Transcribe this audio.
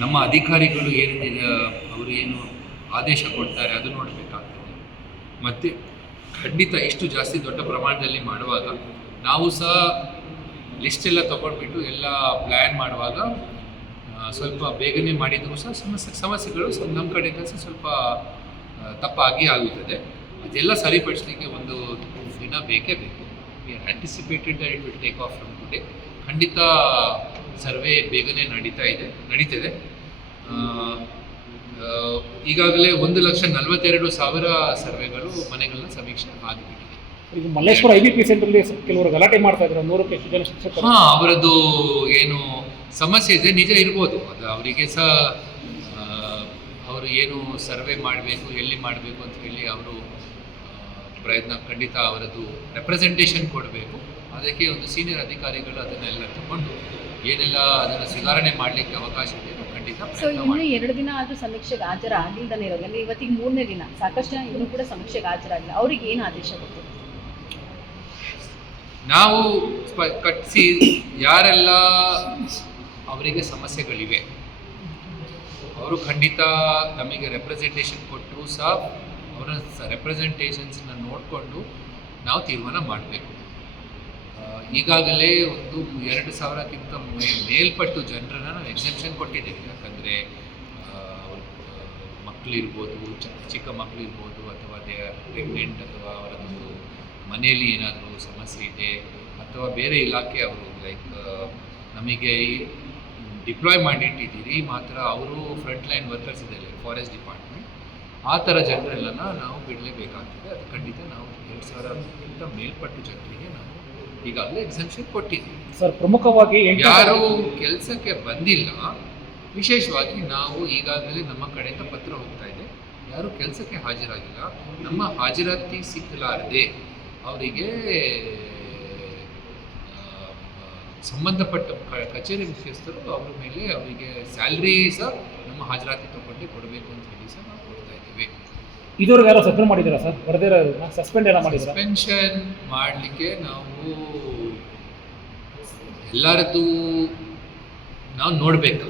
ನಮ್ಮ ಅಧಿಕಾರಿಗಳು ಏನು ಅವರು ಏನು ಆದೇಶ ಕೊಡ್ತಾರೆ, ಅದು ನೋಡಬೇಕಾಗ್ತದೆ. ಮತ್ತು ಖಂಡಿತ ಇಷ್ಟು ಜಾಸ್ತಿ ದೊಡ್ಡ ಪ್ರಮಾಣದಲ್ಲಿ ಮಾಡುವಾಗ ನಾವು ಸಹ ಲಿಸ್ಟ್ ಎಲ್ಲ ತೊಗೊಂಡ್ಬಿಟ್ಟು ಎಲ್ಲ ಪ್ಲ್ಯಾನ್ ಮಾಡುವಾಗ ಸ್ವಲ್ಪ ಬೇಗನೆ ಮಾಡಿದರೂ ಸಹ ಸಮಸ್ಯೆ, ಸಮಸ್ಯೆಗಳು ನಮ್ಮ ಕಡೆಯಿಂದ ಸಹ ಸ್ವಲ್ಪ ತಪ್ಪಾಗಿ ಆಗುತ್ತದೆ. ಅದೆಲ್ಲ ಸರಿಪಡಿಸಲಿಕ್ಕೆ ಒಂದು ದಿನ ಬೇಕೇ ಬೇಕು. Anticipated it will take off from today ಖಂಡಿತ ಸರ್ವೆ ಬೇಗನೆ ನಡೀತಾ ಇದೆ ನಡೀತಿದೆ. ಈಗಾಗಲೇ ಒಂದು ಲಕ್ಷ ನಲವತ್ತೆರಡು ಸಾವಿರ ಸರ್ವೆಗಳು ಮನೆಗಳನ್ನ ಸಮೀಕ್ಷೆ ಆಗಿಬಿಟ್ಟಿದೆ. ಈಗ ಮಲ್ಲೇಶ್ವರ ಐ ಬಿ ಪಿ ಸೆಂಟ್ರಲ್ಲಿ ಕೆಲವರು ಗಲಾಟೆ ಮಾಡ್ತಾ ಇದ್ದಾರೆ ನೂರಕ್ಕೆ ಎಷ್ಟು ಜನ ಶಿಕ್ಷಕರು. ಹಾ ಅವರದ್ದು ಏನು ಸಮಸ್ಯೆ ಇದೆ ನಿಜ ಇರ್ಬೋದು. ಅದು ಅವರಿಗೆ ಸಹ ಅವರು ಏನು ಸರ್ವೆ ಮಾಡಬೇಕು ಎಲ್ಲಿ ಮಾಡಬೇಕು ಅಂತ ಹೇಳಿ ಅವರು ಪ್ರಯತ್ನ ಖಂಡಿತ ಅವರದ್ದು ರೆಪ್ರೆಸೆಂಟೇಷನ್ ಕೊಡಬೇಕು. ಅದಕ್ಕೆ ಒಂದು ಸೀನಿಯರ್ ಅಧಿಕಾರಿಗಳು ಅದನ್ನೆಲ್ಲ ತಗೊಂಡು ಏನೆಲ್ಲ ಅದನ್ನು ಸುಧಾರಣೆ ಮಾಡಲಿಕ್ಕೆ ಅವಕಾಶ ಇದೆ ಸೊ ಇನ್ನು. ಎರಡು ದಿನ ಆದ್ರೂ ಸಮೀಕ್ಷೆಗೆ ಹಾಜರಾಗಿಲ್ದಾನೆ ಇರೋದು ಅಂದ್ರೆ ಇವತ್ತಿಗೆ ಮೂರನೇ ದಿನ ಸಾಕಷ್ಟು ಜನ ಇನ್ನೂ ಕೂಡ ಸಮೀಕ್ಷೆಗೆ ಹಾಜರಾಗಿಲ್ಲ. ಅವ್ರಿಗೆ ಏನು ಆದೇಶ ಕೊಡ್ತೀವಿ ನಾವು ಕಟ್ಸಿ ಯಾರೆಲ್ಲ ಅವರಿಗೆ ಸಮಸ್ಯೆಗಳಿವೆ ಅವರು ಖಂಡಿತ ನಮಗೆ ರೆಪ್ರೆಸೆಂಟೇಷನ್ ಕೊಟ್ಟರು ಸಹ ಅವರ ರೆಪ್ರೆಸೆಂಟೇಷನ್ಸ್ನ ನೋಡಿಕೊಂಡು ನಾವು ತೀರ್ಮಾನ ಮಾಡಬೇಕು. ಈಗಾಗಲೇ ಒಂದು ಎರಡು ಸಾವಿರಕ್ಕಿಂತ ಮೇಲ್ಪಟ್ಟು ಜನರನ್ನ ನಾವು ಎಕ್ಸೆಪ್ಷನ್ ಕೊಟ್ಟಿದ್ದೇವೆ. ಯಾಕಂದರೆ ಮಕ್ಕಳಿರ್ಬೋದು ಚಿಕ್ಕ ಚಿಕ್ಕ ಮಕ್ಕಳಿರ್ಬೋದು ಅಥವಾ ದೇ ಪ್ರೆಗ್ನೆಂಟ್ ಅಥವಾ ಅವರದ್ದು ಮನೆಯಲ್ಲಿ ಏನಾದರೂ ಸಮಸ್ಯೆ ಇದೆ ಅಥವಾ ಬೇರೆ ಇಲಾಖೆ ಅವರು ಲೈಕ್ ನಮಗೆ ಡಿಪ್ಲಾಯ್ ಮಾಡಿಟ್ಟಿದ್ದೀರಿ, ಮಾತ್ರ ಅವರು ಫ್ರಂಟ್ ಲೈನ್ ವರ್ಕರ್ಸ್ ಇದ್ದಾರೆ ಫಾರೆಸ್ಟ್ ಡಿಪಾರ್ಟ್ಮೆಂಟ್ ಆ ಥರ ಜನರೆಲ್ಲನ ನಾವು ಬಿಡಲೇಬೇಕಾಗ್ತದೆ. ಅದು ಖಂಡಿತ ನಾವು ಎರಡು ಸಾವಿರಕ್ಕಿಂತ ಮೇಲ್ಪಟ್ಟು ಜನರಿಗೆ ನಾವು ಈಗಾಗಲೇ ಎಕ್ಸೆಂಪ್ಷನ್ ಕೊಟ್ಟಿದ್ದೀವಿ. ಸರ್ ಪ್ರಮುಖವಾಗಿ ಯಾರು ಕೆಲಸಕ್ಕೆ ಬಂದಿಲ್ಲ ವಿಶೇಷವಾಗಿ ನಾವು ಈಗಾಗಲೇ ನಮ್ಮ ಕಡೆಯಿಂದ ಪತ್ರ ಹೋಗ್ತಾ ಇದೆ. ಯಾರು ಕೆಲಸಕ್ಕೆ ಹಾಜರಾಗಿಲ್ಲ ನಮ್ಮ ಹಾಜರಾತಿ ಸಿಕ್ಕಲಾರದೆ ಅವರಿಗೆ ಸಂಬಂಧಪಟ್ಟ ಕಚೇರಿ ಮುಖ್ಯಸ್ಥರು ಅವರ ಮೇಲೆ ಅವರಿಗೆ ಸ್ಯಾಲ್ರಿ ಸಹ ನಮ್ಮ ಹಾಜರಾತಿ ತಗೊಂಡು ಕೊಡಬೇಕು ಅಂತ ಹೇಳಿ ಸರ್ ನಾವು ಕೊಡ್ತಾ ಇದ್ದೇವೆ. ಇದುವರೆಗೆ ಯಾರೋ ಸಸ್ಪೆಂಡ್ ಮಾಡಿದ್ದೀರಾ ಸರ್? ಬರದೇ ಸಸ್ಪೆಂಡ್ ಎಲ್ಲ ಮಾಡಿದ್ದೀರಾ? ಸಸ್ಪೆನ್ಷನ್ ಮಾಡಲಿಕ್ಕೆ ನಾವು ಎಲ್ಲರದ್ದು ನಾವು ನೋಡಬೇಕು.